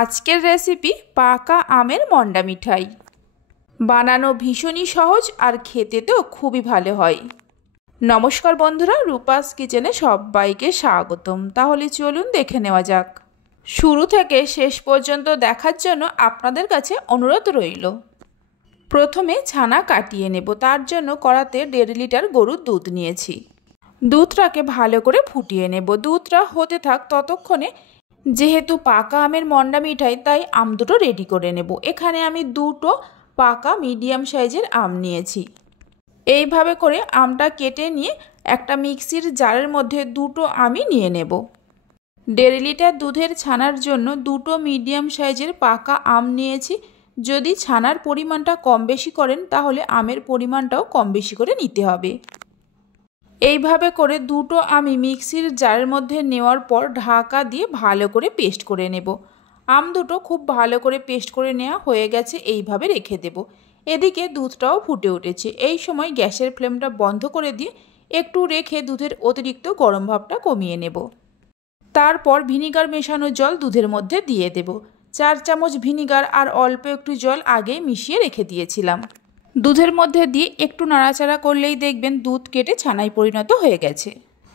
আজকের রেসিপি পাকা আমের মন্ডা মিঠাই। বানানো ভীষণই সহজ আর খেতে তো খুবই ভালো হয়। নমস্কার বন্ধুরা, রূপাস কিচেনে সবাইকে স্বাগতম। তাহলে চলুন দেখে নেওয়া যাক। শুরু থেকে শেষ পর্যন্ত দেখার জন্য আপনাদের কাছে অনুরোধ রইল। প্রথমে ছানা কাটিয়ে নেব। তার জন্য কড়াতে 1.5 লিটার গরুর দুধ নিয়েছি। দুধটাকে ভালো করে ফুটিয়ে নেব। দুধটা হতে থাক ততক্ষণে যেহেতু পাকা আমের মন্ডা মিঠাই তাই আম দুটো রেডি করে নেব। এখানে আমি দুটো পাকা মিডিয়াম সাইজের আম নিয়েছি। এইভাবে করে আমটা কেটে নিয়ে একটা মিক্সির জারের মধ্যে দুটো আমি নিয়ে নেব। 1.5 লিটার দুধের ছানার জন্য দুটো মিডিয়াম সাইজের পাকা আম নিয়েছি। যদি ছানার পরিমাণটা কম বেশি করেন তাহলে আমের পরিমাণটাও কম বেশি করে নিতে হবে। এইভাবে করে দুটো আমি মিক্সির জারের মধ্যে নেওয়ার পর ঢাকা দিয়ে ভালো করে পেস্ট করে নেব। আম দুটো খুব ভালো করে পেস্ট করে নেওয়া হয়ে গেছে। এইভাবে রেখে দেব। এদিকে দুধটাও ফুটে উঠেছে। এই সময় গ্যাসের ফ্লেমটা বন্ধ করে দিয়ে একটু রেখে দুধের অতিরিক্ত গরম ভাবটা কমিয়ে নেব। তারপর ভিনিগার মেশানো জল দুধের মধ্যে দিয়ে দেব। 4 চামচ ভিনিগার আর অল্প একটু জল আগে মিশিয়ে রেখে দিয়েছিলাম। দুধের মধ্যে দিয়ে একটু নাড়াচাড়া করলেই দেখবেন দুধ কেটে ছানায় পরিণত হয়ে গেছে।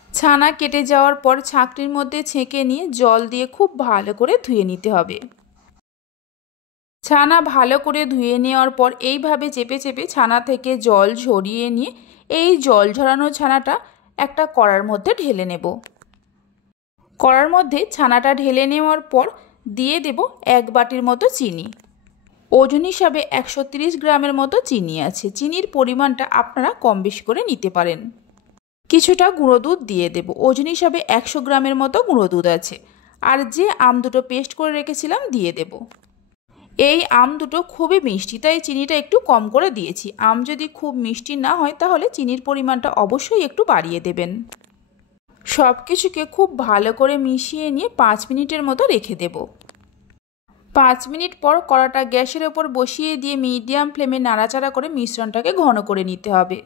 ছানা কেটে যাওয়ার পর ছাঁকনির মধ্যে ছেঁকে নিয়ে জল দিয়ে খুব ভালো করে ধুয়ে নিতে হবে। ছানা ভালো করে ধুয়ে নেওয়ার পর এইভাবে চেপে চেপে ছানা থেকে জল ঝরিয়ে নিয়ে এই জল ঝরানো ছানাটা একটা কড়ার মধ্যে ঢেলে নেব। কড়ার মধ্যে ছানাটা ঢেলে নেওয়ার পর দিয়ে দেব 1 বাটির মতো চিনি। ওজন হিসাবে 130 গ্রামের মতো চিনি আছে। চিনির পরিমাণটা আপনারা কম বেশি করে নিতে পারেন। কিছুটা গুঁড়ো দুধ দিয়ে দেব। ওজন হিসাবে 100 গ্রামের মতো গুঁড়ো দুধ আছে। আর যে আম দুটো পেস্ট করে রেখেছিলাম দিয়ে দেব। এই আম দুটো খুবই মিষ্টি তাই চিনিটা একটু কম করে দিয়েছি। আম যদি খুব মিষ্টি না হয় তাহলে চিনির পরিমাণটা অবশ্যই একটু বাড়িয়ে দেবেন। সব কিছুকে খুব ভালো করে মিশিয়ে নিয়ে 5 মিনিটের মতো রেখে দেব। 5 মিনিট পর কড়াটা গ্যাসের ওপর বসিয়ে দিয়ে মিডিয়াম ফ্লেমে নাড়াচাড়া করে মিশ্রণটাকে ঘন করে নিতে হবে।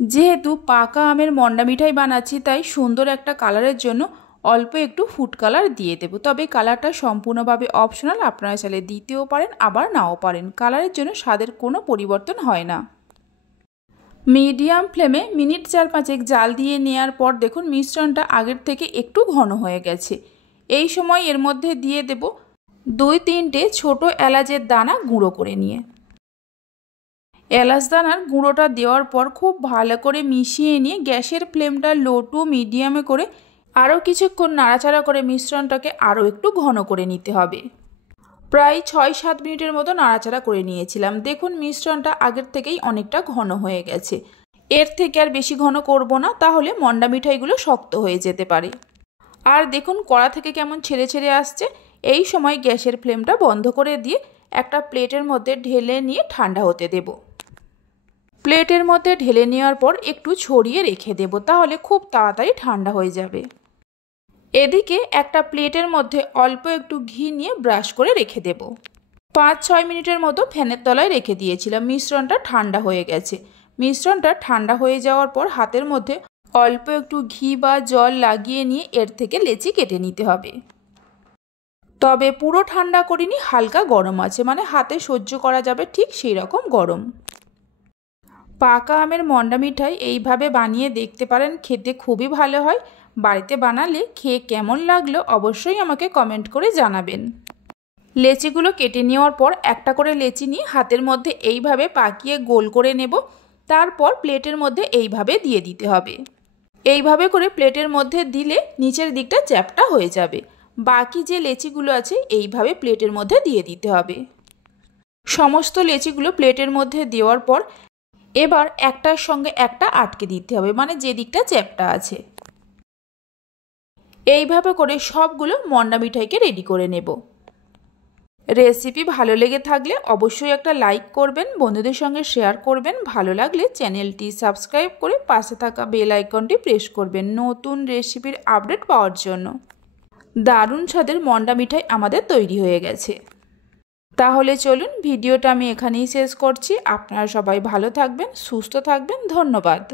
যেহেতু পাকা আমের মন্ডা মিঠাই বানাচ্ছি তাই সুন্দর একটা কালারের জন্য অল্প একটু ফুড কালার দিয়ে দেব। তবে কালারটা সম্পূর্ণভাবে অপশনাল, আপনারা চাইলে দিতেও পারেন আবার নাও পারেন। কালারের জন্য স্বাদের কোনো পরিবর্তন হয় না। মিডিয়াম ফ্লেমে মিনিট 4-5 জাল দিয়ে নেওয়ার পর দেখুন মিশ্রণটা আগের থেকে একটু ঘন হয়ে গেছে। এই সময় এর মধ্যে দিয়ে দেব 2-3টে ছোট এলাচের দানা গুঁড়ো করে নিয়ে। এলাচ দানার গুঁড়োটা দেওয়ার পর খুব ভালো করে মিশিয়ে নিয়ে গ্যাসের ফ্লেমটা লো টু মিডিয়ামে করে আরও কিছুক্ষণ নাড়াচাড়া করে মিশ্রণটাকে আরও একটু ঘন করে নিতে হবে। প্রায় 6-7 মিনিটের মতো নাড়াচাড়া করে নিয়েছিলাম। দেখুন মিশ্রণটা আগের থেকেই অনেকটা ঘন হয়ে গেছে। এর থেকে আর বেশি ঘন করব না, তাহলে মন্ডা মিঠাইগুলো শক্ত হয়ে যেতে পারে। আর দেখুন কড়া থেকে কেমন ছেড়ে ছেড়ে আসছে। এই সময় গ্যাসের ফ্লেমটা বন্ধ করে দিয়ে একটা প্লেটের মধ্যে ঢেলে নিয়ে ঠান্ডা হতে দেব। প্লেটের মধ্যে ঢেলে নেওয়ার পর একটু ছড়িয়ে রেখে দেব, তাহলে খুব তাড়াতাড়ি ঠান্ডা হয়ে যাবে। এদিকে একটা প্লেটের মধ্যে অল্প একটু ঘি নিয়ে ব্রাশ করে রেখে দেব। 5-6 মিনিটের মতো ফ্যানের তলায় রেখে দিয়েছিলাম। মিশ্রণটা ঠান্ডা হয়ে গেছে। মিশ্রণটা ঠান্ডা হয়ে যাওয়ার পর হাতের মধ্যে অল্প একটু ঘি বা জল লাগিয়ে নিয়ে এর থেকে লেচি কেটে নিতে হবে। তবে পুরো ঠান্ডা করিনি, হালকা গরম আছে, মানে হাতে সহ্য করা যাবে ঠিক সেই রকম গরম। পাকা আমের মন্ডা মিঠাই এইভাবে বানিয়ে দেখতে পারেন, খেতে খুবই ভালো হয়। বাড়িতে বানালে খেয়ে কেমন লাগলো অবশ্যই আমাকে কমেন্ট করে জানাবেন। লেচিগুলো কেটে নেওয়ার পর একটা করে লেচি নিয়ে হাতের মধ্যে এইভাবে পাকিয়ে গোল করে নেব। তারপর প্লেটের মধ্যে এইভাবে দিয়ে দিতে হবে। এইভাবে করে প্লেটের মধ্যে দিলে নিচের দিকটা চ্যাপ্টা হয়ে যাবে। বাকি যে লেচিগুলো আছে এইভাবে প্লেটের মধ্যে দিয়ে দিতে হবে। সমস্ত লেচিগুলো প্লেটের মধ্যে দেওয়ার পর এবার একটার সঙ্গে একটা আটকে দিতে হবে, মানে যে দিকটা চ্যাপ্টা আছে। এইভাবে করে সবগুলো মন্ডা মিঠাইকে রেডি করে নেব। রেসিপি ভালো লেগে থাকলে অবশ্যই একটা লাইক করবেন, বন্ধুদের সঙ্গে শেয়ার করবেন। ভালো লাগলে চ্যানেলটি সাবস্ক্রাইব করে পাশে থাকা বেল আইকনটি প্রেস করবেন নতুন রেসিপির আপডেট পাওয়ার জন্য। দারুণ স্বাদের মন্ডা মিঠাই আমাদের তৈরি হয়ে গেছে। তাহলে চলুন ভিডিওটা আমি এখানেই শেষ করছি। আপনারা সবাই ভালো থাকবেন, সুস্থ থাকবেন। ধন্যবাদ।